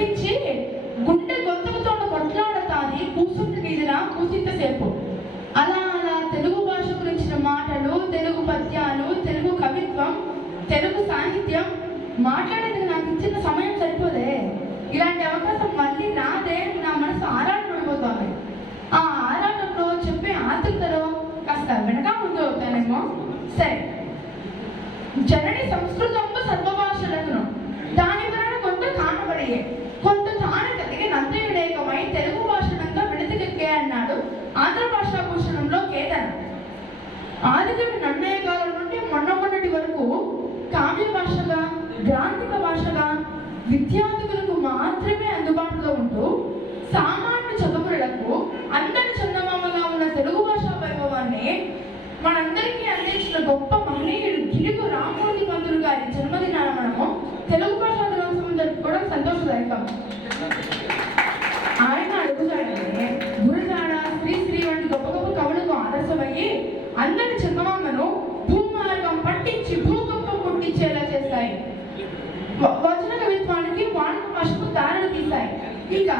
పులకించి గుండె గొంతుకుతో కొట్లాడతాది కూసుంటి మీదిన కూసింతసేపు అలా అలా తెలుగు భాష గురించిన మాటలు తెలుగు పద్యాలు తెలుగు కవిత్వం తెలుగు సాహిత్యం మాట్లాడేందుకు నాకు ఇచ్చిన సమయం సరిపోదే. ఇలాంటి అవకాశం మళ్ళీ రాదే నా మనసు ఆరాటపడిపోతుంది ఆ ఆరాటంలో చెప్పే ఆతృతలో కాస్త వెనక ముందు అవుతానేమో? సరే. జనని సంస్కృతంలో సర్వభాషలను దాని వలన కొంత కానబడియే ఆంధ్ర భాషా భూషణంలో కేతన ఆదికవి నన్నయ్య కాలం నుండి మొన్న మొన్నటి వరకు కావ్య భాషగా గ్రాంధిక భాషగా విద్యార్థులకు మాత్రమే అందుబాటులో ఉంటూ సామాన్య చదువులకు అందరి చందమామగా ఉన్న తెలుగు భాషా వైభవాన్ని మనందరికీ అందించిన గొప్ప మహనీయుడు గిడుగు రామూర్తి పంతులు గారి జన్మదిన భూకంపం చేస్తాయి. వచన కవిత్వానికి వాణిజ్య భాషకు దారులు తీశాయి. ఇక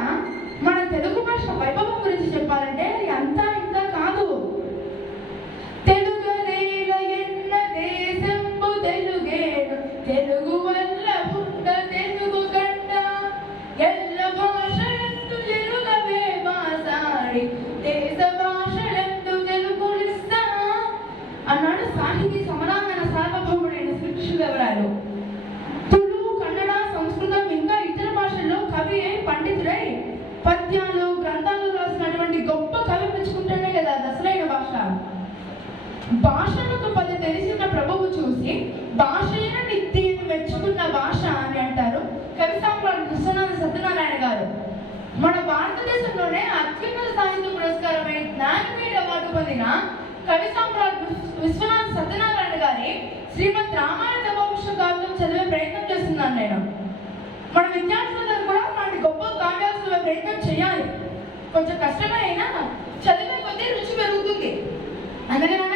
మన తెలుగు భాష వైభవం గురించి చెప్పాలంటే అది భాషలకు పది తెలిసిన ప్రభువు చూసి భాషను నిత్యను మెచ్చుకున్న భాష అని అంటారు కవి కృష్ణనాథ విశ్వనాథ సత్యనారాయణ గారు. మన భారతదేశంలోనే అత్యున్నత సాహిత్య పురస్కారమైన జ్ఞానపీఠ అవార్డు పొందిన కవి సామ్రాట్ విశ్వనాథ సత్యనారాయణ గారి శ్రీమద్ రామాయణ తపోవృక్ష కావ్యం చదివే ప్రయత్నం చేస్తున్నాను నేను. మన విద్యార్థులందరూ కూడా అలాంటి గొప్ప కావ్యాలు చదివే ప్రయత్నం చేయాలి. కొంచెం కష్టమైనా అయినా చదివే కొద్దీ రుచి పెరుగుతుంది. అందుకని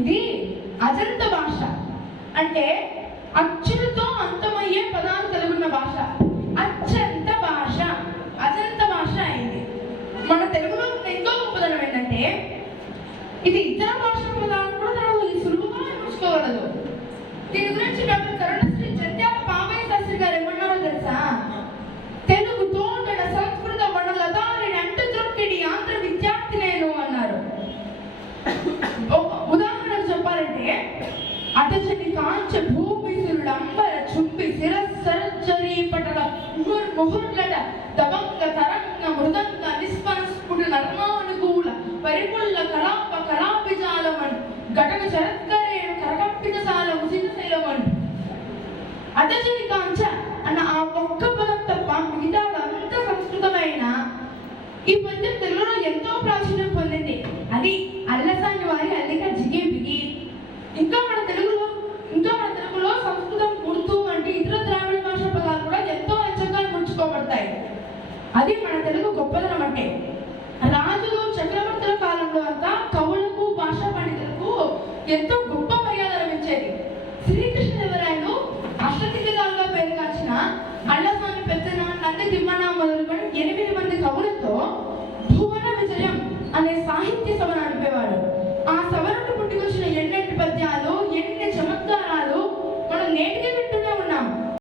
ఇది అజంత భాష. అంటే అచ్చులతో అంతమయ్యే పదాలు కలిగి ఉన్న భాష. అచ్చంత అతజని కాంచ అన్న ఆ ఒక్క పదం తప్ప మిగతా అంత సంస్కృతమైన ఈ పద్యం తెలుగులో ఎంతో ప్రాచుర్యం పొందింది. అది అల్లసాని వారి అల్లిక జిగే బిగి. ఇంకా మన తెలుగులో ఇంకా మన తెలుగులో సంస్కృతం ఉర్దూ వంటి ఇతర ద్రావిడ భాష పదాలు కూడా ఎంతో అంచంగా ముంచుకోబడతాయి అది నంది మొదలుకొని ఎనిమిది మంది కవులతో భువన విజయం అనే సాహిత్య సభ నడిపేవాడు ఆ